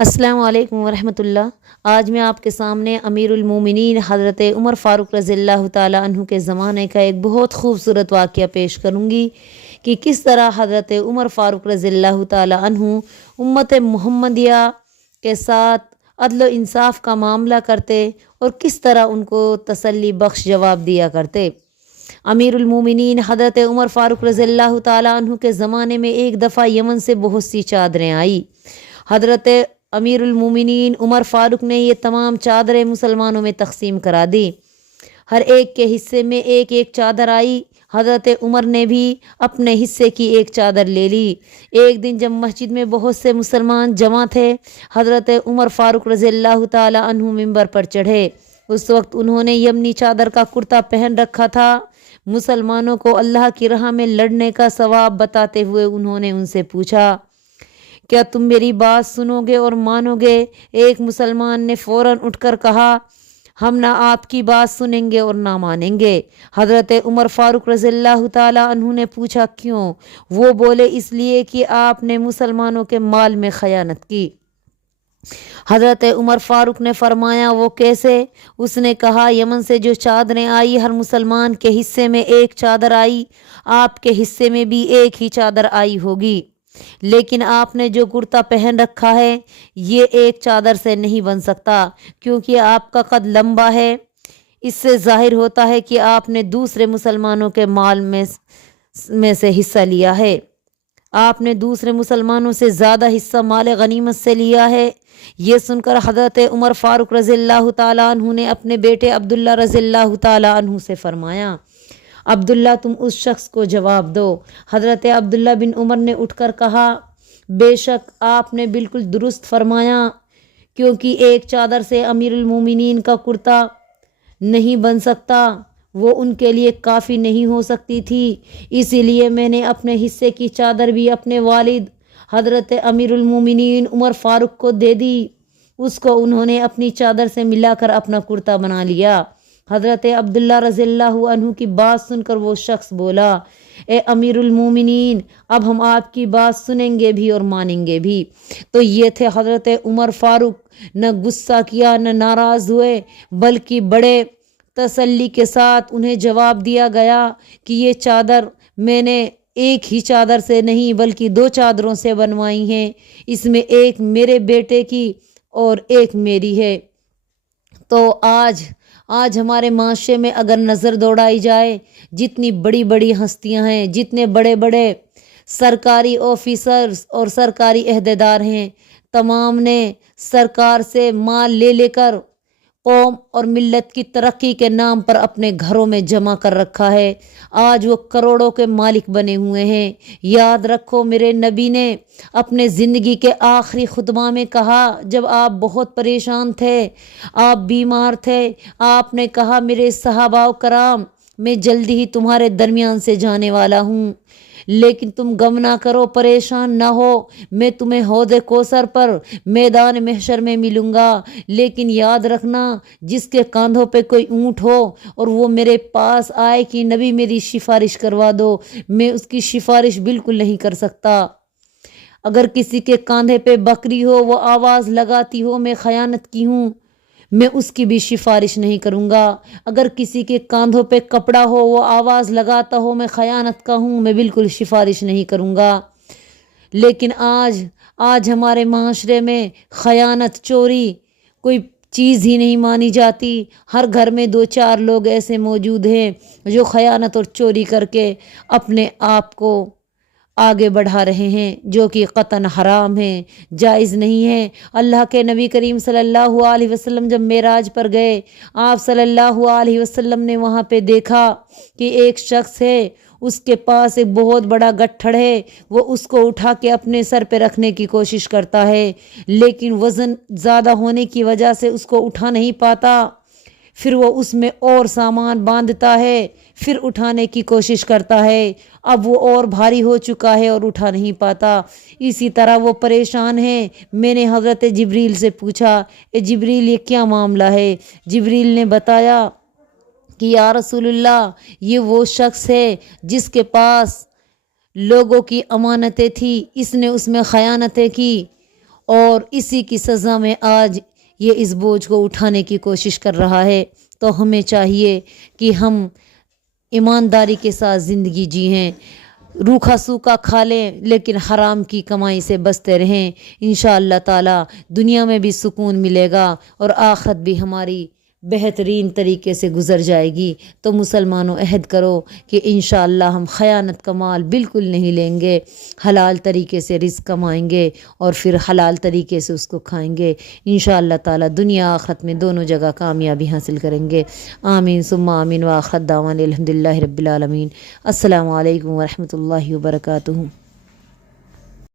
السلام علیکم ورحمۃ اللہ۔ آج میں آپ کے سامنے امیر المومنین حضرت عمر فاروق رضی اللہ تعالیٰ عنہ کے زمانے کا ایک بہت خوبصورت واقعہ پیش کروں گی کہ کس طرح حضرت عمر فاروق رضی اللہ تعالیٰ عنہ امت محمدیہ کے ساتھ عدل و انصاف کا معاملہ کرتے اور کس طرح ان کو تسلی بخش جواب دیا کرتے۔ امیر المومنین حضرت عمر فاروق رضی اللہ تعالیٰ عنہ کے زمانے میں ایک دفعہ یمن سے بہت سی چادریں آئی۔ حضرت امیر المومنین عمر فاروق نے یہ تمام چادریں مسلمانوں میں تقسیم کرا دی۔ ہر ایک کے حصے میں ایک ایک چادر آئی۔ حضرت عمر نے بھی اپنے حصے کی ایک چادر لے لی۔ ایک دن جب مسجد میں بہت سے مسلمان جمع تھے، حضرت عمر فاروق رضی اللہ تعالی عنہ منبر پر چڑھے۔ اس وقت انہوں نے یمنی چادر کا کرتا پہن رکھا تھا۔ مسلمانوں کو اللہ کی راہ میں لڑنے کا ثواب بتاتے ہوئے انہوں نے ان سے پوچھا، کیا تم میری بات سنو گے اور مانو گے؟ ایک مسلمان نے فوراً اٹھ کر کہا، ہم نہ آپ کی بات سنیں گے اور نہ مانیں گے۔ حضرت عمر فاروق رضی اللہ تعالیٰ عنہ نے پوچھا، کیوں؟ وہ بولے، اس لیے کہ آپ نے مسلمانوں کے مال میں خیانت کی۔ حضرت عمر فاروق نے فرمایا، وہ کیسے؟ اس نے کہا، یمن سے جو چادریں آئی، ہر مسلمان کے حصے میں ایک چادر آئی، آپ کے حصے میں بھی ایک ہی چادر آئی ہوگی، لیکن آپ نے جو کرتا پہن رکھا ہے یہ ایک چادر سے نہیں بن سکتا، کیونکہ آپ کا قد لمبا ہے۔ اس سے ظاہر ہوتا ہے کہ آپ نے دوسرے مسلمانوں کے مال میں سے حصہ لیا ہے۔ آپ نے دوسرے مسلمانوں سے زیادہ حصہ مال غنیمت سے لیا ہے۔ یہ سن کر حضرت عمر فاروق رضی اللہ تعالیٰ عنہ نے اپنے بیٹے عبداللہ رضی اللہ تعالیٰ عنہ سے فرمایا، عبداللہ تم اس شخص کو جواب دو۔ حضرت عبداللہ بن عمر نے اٹھ کر کہا، بے شک آپ نے بالکل درست فرمایا، کیونکہ ایک چادر سے امیر المومنین کا کرتا نہیں بن سکتا، وہ ان کے لیے کافی نہیں ہو سکتی تھی، اسی لیے میں نے اپنے حصے کی چادر بھی اپنے والد حضرت امیر المومنین عمر فاروق کو دے دی۔ اس کو انہوں نے اپنی چادر سے ملا کر اپنا کرتا بنا لیا۔ حضرت عبداللہ رضی اللہ عنہ کی بات سن کر وہ شخص بولا، اے امیر المومنین، اب ہم آپ کی بات سنیں گے بھی اور مانیں گے بھی۔ تو یہ تھے حضرت عمر فاروق، نہ غصہ کیا نہ ناراض ہوئے، بلکہ بڑے تسلی کے ساتھ انہیں جواب دیا گیا کہ یہ چادر میں نے ایک ہی چادر سے نہیں بلکہ دو چادروں سے بنوائی ہیں، اس میں ایک میرے بیٹے کی اور ایک میری ہے۔ تو آج ہمارے معاشرے میں اگر نظر دوڑائی جائے، جتنی بڑی بڑی ہستیاں ہیں، جتنے بڑے بڑے سرکاری آفیسرز اور سرکاری عہدیدار ہیں، تمام نے سرکار سے مال لے لے کر قوم اور ملت کی ترقی کے نام پر اپنے گھروں میں جمع کر رکھا ہے۔ آج وہ کروڑوں کے مالک بنے ہوئے ہیں۔ یاد رکھو، میرے نبی نے اپنے زندگی کے آخری خطبہ میں کہا، جب آپ بہت پریشان تھے، آپ بیمار تھے، آپ نے کہا، میرے صحابہ و کرام، میں جلدی ہی تمہارے درمیان سے جانے والا ہوں، لیکن تم غم نہ کرو، پریشان نہ ہو، میں تمہیں حوض کوثر پر میدان محشر میں ملوں گا، لیکن یاد رکھنا، جس کے کاندھوں پہ کوئی اونٹ ہو اور وہ میرے پاس آئے کہ نبی میری سفارش کروا دو، میں اس کی سفارش بالکل نہیں کر سکتا۔ اگر کسی کے کاندھے پہ بکری ہو، وہ آواز لگاتی ہو میں خیانت کی ہوں، میں اس کی بھی سفارش نہیں کروں گا۔ اگر کسی کے کاندھوں پہ کپڑا ہو، وہ آواز لگاتا ہو میں خیانت کا ہوں، میں بالکل سفارش نہیں کروں گا۔ لیکن آج ہمارے معاشرے میں خیانت، چوری کوئی چیز ہی نہیں مانی جاتی۔ ہر گھر میں دو چار لوگ ایسے موجود ہیں جو خیانت اور چوری کر کے اپنے آپ کو آگے بڑھا رہے ہیں، جو کہ قطعاً حرام ہے، جائز نہیں ہے۔ اللہ کے نبی کریم صلی اللہ علیہ وسلم جب معراج پر گئے، آپ صلی اللہ علیہ وسلم نے وہاں پہ دیکھا کہ ایک شخص ہے، اس کے پاس ایک بہت بڑا گٹھڑ ہے، وہ اس کو اٹھا کے اپنے سر پہ رکھنے کی کوشش کرتا ہے، لیکن وزن زیادہ ہونے کی وجہ سے اس کو اٹھا نہیں پاتا۔ پھر وہ اس میں اور سامان باندھتا ہے، پھر اٹھانے کی کوشش کرتا ہے، اب وہ اور بھاری ہو چکا ہے اور اٹھا نہیں پاتا۔ اسی طرح وہ پریشان ہے۔ میں نے حضرت جبریل سے پوچھا، اے جبریل، یہ کیا معاملہ ہے؟ جبریل نے بتایا کہ یا رسول اللہ، یہ وہ شخص ہے جس کے پاس لوگوں کی امانتیں تھی، اس نے اس میں خیانتیں کی اور اسی کی سزا میں آج یہ اس بوجھ کو اٹھانے کی کوشش کر رہا ہے، تو ہمیں چاہیے کہ ہم ایمانداری کے ساتھ زندگی جیئیں، روکھا سوکھا کھا لیں لیکن حرام کی کمائی سے بچتے رہیں۔ انشاءاللہ تعالی دنیا میں بھی سکون ملے گا اور آخرت بھی ہماری بہترین طریقے سے گزر جائے گی۔ تو مسلمانوں عہد کرو کہ انشاءاللہ ہم خیانت کا مال بالکل نہیں لیں گے، حلال طریقے سے رزق کمائیں گے اور پھر حلال طریقے سے اس کو کھائیں گے۔ انشاءاللہ تعالی دنیا آخرت میں دونوں جگہ کامیابی حاصل کریں گے۔ آمین ثم آمین، وآخر دعوانا الحمدللہ رب العالمین۔ السلام علیکم ورحمۃ اللہ وبرکاتہ۔